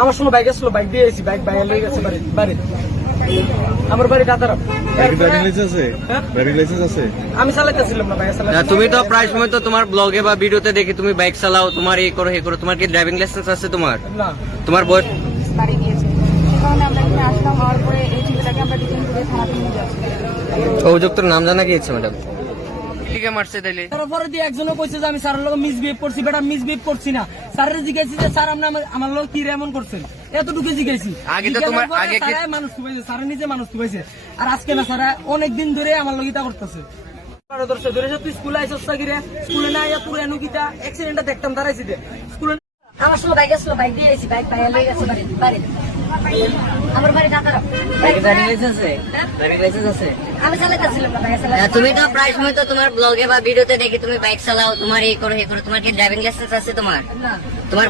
আমার সময় বাইক আসলো বাইক দিয়ে এসেছি বাইক বাইরে লয়ে গেছে বাড়ি বাড়ি। আমার বাড়ি দাদারা। আছে? হ্যাঁ? ড্রাইভিং লাইসেন্স আছে? আমি চালাইতেছিলাম না বাইক চালাই তুমি তো প্রায় সময় তো তোমার ব্লগে বা ভিডিওতে দেখি তুমি বাইক চালাও তোমার এই করো এই করো তোমার কি ড্রাইভিং লাইসেন্স আছে তোমার? না। তোমার বয়স বাড়ি গিয়েছে। অভিযুক্তর নাম জানা গিয়েছে ম্যাডাম টিকে মারছে তাইলে। তারপরে দিয়ে একজনও কইছে যে আমি স্যারের লোক মিসবিহেভ করছি। বেটা মিসবিহেভ করছি না। স্যারের জিজ্ঞাসি যে স্যার আপনি আমার- আমার লোক কি রে এমন করছেন? এতটুকু জিজ্ঞাসি। আগে তো তোমার- আগে কি- মানুষ খুবাইছে। স্যারে নিজে মানুষ খুবাইছে। আর আজকে না স্যার অনেক দিন ধরে আমার লগিতা করতেছে। ধরছে ধরেছে তুই স্কুলে আইসস গিরে স্কুলে না আইয়া পুরো এনুকিটা অ্যাক্সিডেন্টটা দেখতাম দাঁড়াইছি স্কুলে আমার সময় বাইক আসলো বাইক দিয়ে বাইক বাইরে লয়ে গেছে বাড়ি বাড়ি আমার বাড়ি তুমি তো প্রায় সময় তো তোমার ব্লগে বা ভিডিওতে দেখি তুমি বাইক চালাও তোমার এই করো এই করো তোমার কি ড্রাইভিং লাইসেন্স আছে তোমার? তোমার